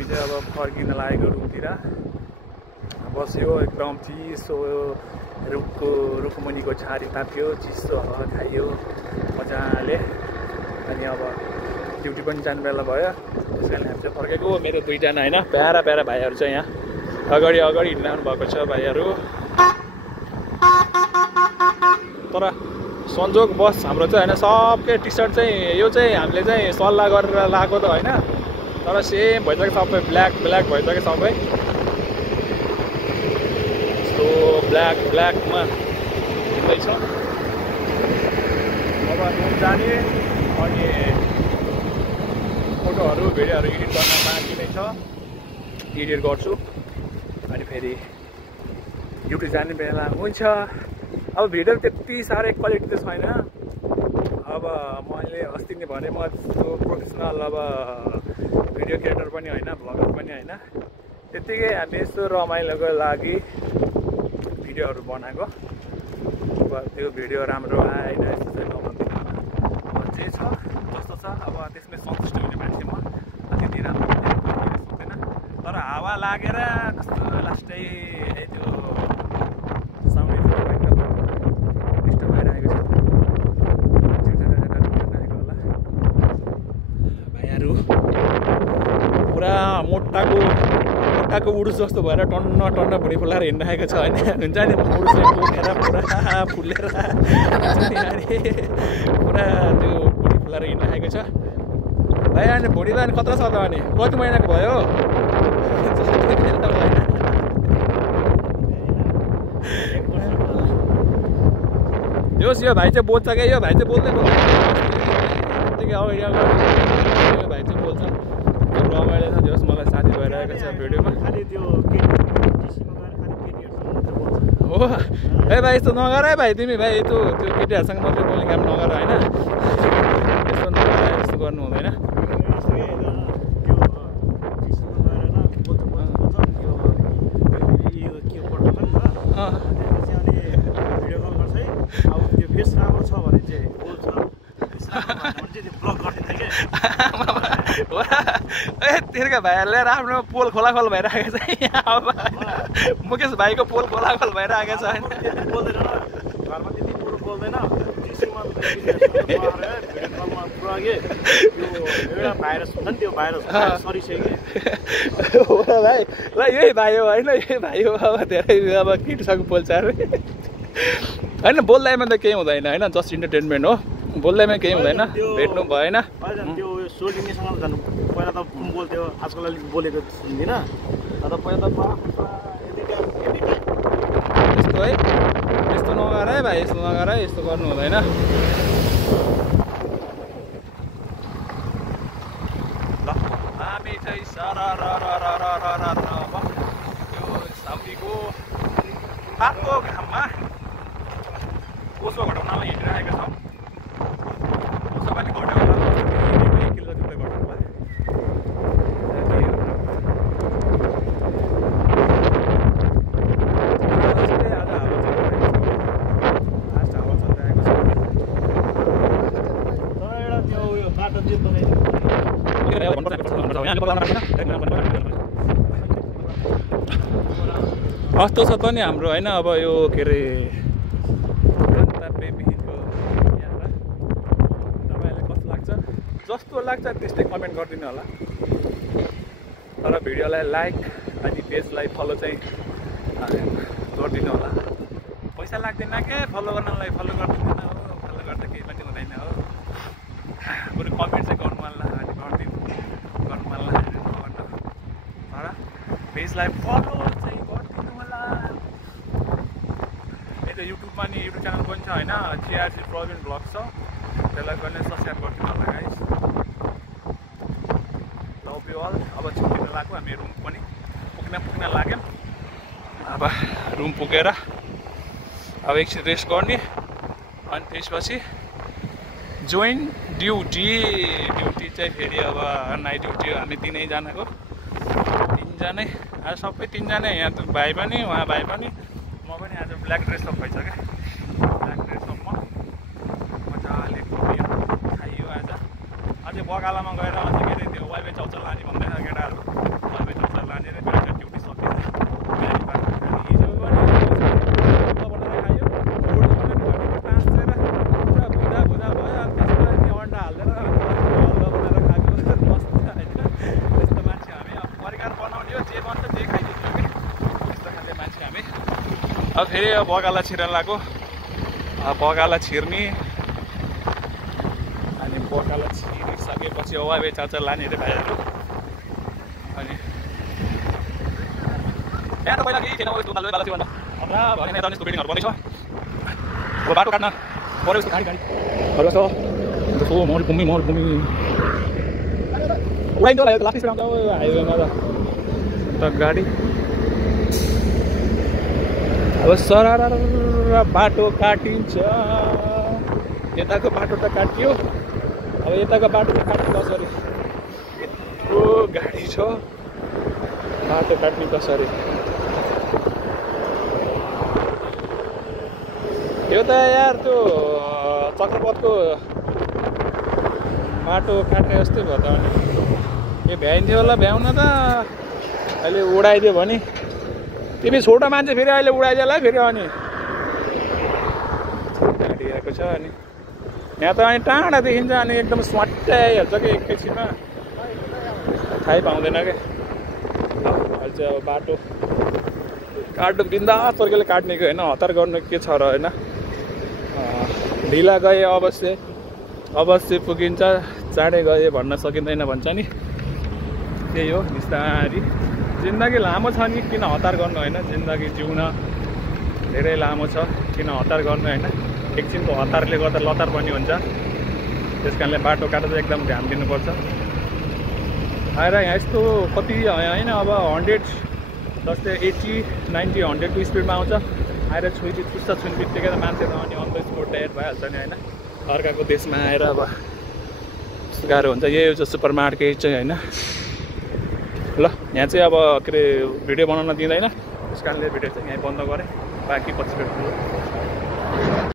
हामी चाहिँ अब फर्किन लागेको रुमतिर बस्यो एकदम चिसो रुखमुनिको छारी ताप्यो चिसो हावा खाइयो मजाले अनि अब ड्युटी पनि जानु बेला भयो त्यस कारण हामी चाहिँ फर्केको मेरो दुईजना होइन प्यारा प्यारा भाइहरू चाहिँ यहाँ अगाडि हिँड्नु भएको छ भाइहरू तर संजोग बस हाम्रो चाहिँ होइन सबकै टी सर्ट चाहिँ यो चाहिँ हामीले चाहिँ सल्लाह गरेर लगाएको त होइन तर सेम भइसक्यो सबै ब्ल्याक भइसक्यो सबै यस्तो ब्ल्याकमा हिँड्दैछ अब जाने अनि फोटोहरू भिडियोहरू एडिट गर्न बाँकी नै छ एडिट गर्छु अनि फेरि ड्युटी जाने बेला हुन्छ अब भिडियो त्यति साह्रै क्वालिटी त छैन अब मैले अस्ति नै भने म त्यस्तो प्रोफेसनल अब भिडियो क्रिएटर पनि होइन भ्लगर पनि होइन त्यत्तिकै हामी यस्तो रमाइलोको लागि भिडियोहरू बनाएको अब त्यो भिडियो राम्रो आएन यस्तो चाहिँ नभनिदिनु जे छ जस्तो छ अब त्यसमै सन्तुष्ट हुने मान्छे म त्यति राम्रो सक्दैन तर हावा लागेर कस्तो लास्टै त्यो साउन्ड डिस्टर्ब भइरहेको छ भाइहरू पुरा मोटाको उडुस जस्तो भएर टन्न भुँडी फुलाएर हिँडिरहेको छ होइन हुन्छ नि उडुसले पोखेर पुरा फुलेर पुरा त्यो भुँडी फुलाएर हिँडिरहेको छ भाइ अनि भुँडी त अनि कत्रो छ त अनि कति महिनाको भयो यो भाइ चाहिँ बोल्छ क्या यो भाइ चाहिँ बोल्दै यत्तिकै अगाडि यो भाइ चाहिँ बोल्छ रमाइलो छ जोस् मलाई साथी भइरहेको छ भिडियोमा हो ए भाइ यस्तो नगर है भाइ तिमी भाइ त्यो केटीहरूसँग मात्रै बोल्ने काम नगर होइन यस्तो नगर यस्तो गर्नु हुँदैन तिर्का भाइहरूले राम्रो पोल खोलाखोल भइरहेको छ यहाँ अब मुकेश भाइको पोल खोलाखोल भइरहेको छ होइन घरमा त्यति कुरो बोल्दैन एउटा भाइरस हुन्छ नि त्यो भाइरस सरिसक्यो हो भाइ ल यही भाइ हो होइन यही भाइ हो अब धेरै अब केटीसँग बोल्छ अरे होइन बोल्दामा त केही हुँदैन होइन जस्ट इन्टरटेनमेन्ट हो बोल्दैमा केही हुँदैन भेट्नु भएन त्यो सोल्टिनीसँग जानु पहिला त बोल्थ्यो आजकल अलिक बोलेको सुन्दिनँ तर पहिला त यस्तो है यस्तो नगर है भाइ यस्तो नगर है यस्तो गर्नु हुँदैन ल हामी चाहिँ यो साउदीको तातो घाममा ओसो घटाउनलाई हिँडिरहेका छौँ ओसो पनि घटाउन 1 किलो जति घटाउनुलाई कस्तो छ त नि हाम्रो होइन अब यो के अरे गन्तव्यविहीनको यात्रा तपाईँलाई कस्तो लाग्छ जस्तो लाग्छ त्यस्तै कमेन्ट गरिदिनु होला तर भिडियोलाई लाइक अनि पेजलाई फलो चाहिँ गरिदिनु होला पैसा लाग्दैन के फलो गर्नलाई फलो गरिदिनु हो फलो गर्दा केही पनि हुँदैन हो बरु कमेन्ट चाहिँ गर्नु होला अनि गरिदिनु गर्नु होला नगर्नु तर पेजलाई फलो चाहिँ गरिदिनु होला यता युट्युबमा नि युट्युब च्यानल पनि छ होइन चिआरसी प्रवीण ब्लग छ त्यसलाई गर्ने सब्सक्राइब गरिदिनु होला गाइस लभ यु अल अब छुट्टिन लाग्यो हामी रुम पनि पुग्न लाग्यौँ अब रुम पुगेर अब एकछिन रेस्ट गर्ने अनि त्यसपछि जोइन ड्युटी चाहिँ फेरि अब नाइट ड्युटी हामी तिनैजनाको तिनजनै आज सबै तिनजना यहाँ त भाइ पनि उहाँ भाइ पनि म पनि आज ब्ल्याक ड्रेसअप भइसक्यो ब्ल्याक ड्रेसअपमा मजाले घुम्यो खाइयो आज अझै बगालामा गएर अझै के अरे त्यो वाइफाई चौचल लाने भन्दैछ केटाहरू अब फेरि बगाला छिर्न लाग्यो बगाला छिर्ने अनि बगाला छिरिसकेपछि अवाबे चाचा लाने अरे भाइहरू अनि यहाँ त पहिला केही थिएन दोकान बाला थियो भन्दा भने यता यस्तो बिल्डिङहरू बनेछ अब बाटो काट्न पऱ्यो यस्तो गाडी जस्तो मरुभूमि उडाइन्छ होला लास्ट स्पिड आउँछ हाइवेमा त गाडी अब सरारा बाटो काटिन्छ यताको बाटो त काटियो अब यताको बाटो त काट्नु कसरी यत्रो गाडी छ बाटो काट्ने कसरी यो त यार त्यो चक्रपथको बाटो काट्ने जस्तै भयो त अनि यो भ्याइन्थ्यो होला भ्याउन त अहिले उडाइदियो भने तिमी छोटो मान्छे फेरि अहिले उडाइदियो होला फेरि अनि गाडी आएको छ अनि यहाँ त अनि टाढा देखिन्छ अनि एकदम स्वाट्टै हाल्छ कि एकैछिनमा थाहै पाउँदैन क्या अहिले चाहिँ अब बाटो काट्नु बिन्दास तरिकाले काट्ने कि होइन हतार गर्नु के छ र होइन ढिला गए अवश्य पुगिन्छ चाँडै गए भन्न सकिँदैन भन्छ नि त्यही हो बिस्तारी जिन्दगी लामो छ नि किन हतार गर्नु होइन जिन्दगी जिउन धेरै लामो छ किन हतार गर्नु होइन एकछिनको हतारले गर्दा लतार पनि हुन्छ त्यस कारणले बाटो काट्दा एकदम ध्यान दिनुपर्छ आएर यहाँ यस्तो कति होइन अब 100 जस्तै 80-90 100को स्पिडमा आउँछ आएर चुस्सा छुने बित्तिकै त मान्छे त अनि अन द स्पोट डेड भइहाल्छ नि होइन अर्काको देशमा आएर अब गाह्रो हुन्छ यही हो सुपर मार्केट चाहिँ होइन ल यहाँ चाहिँ अब के अरे भिडियो बनाउन दिँदैन त्यस कारणले भिडियो चाहिँ यहीँ बन्द गरेँ बाँकी पछि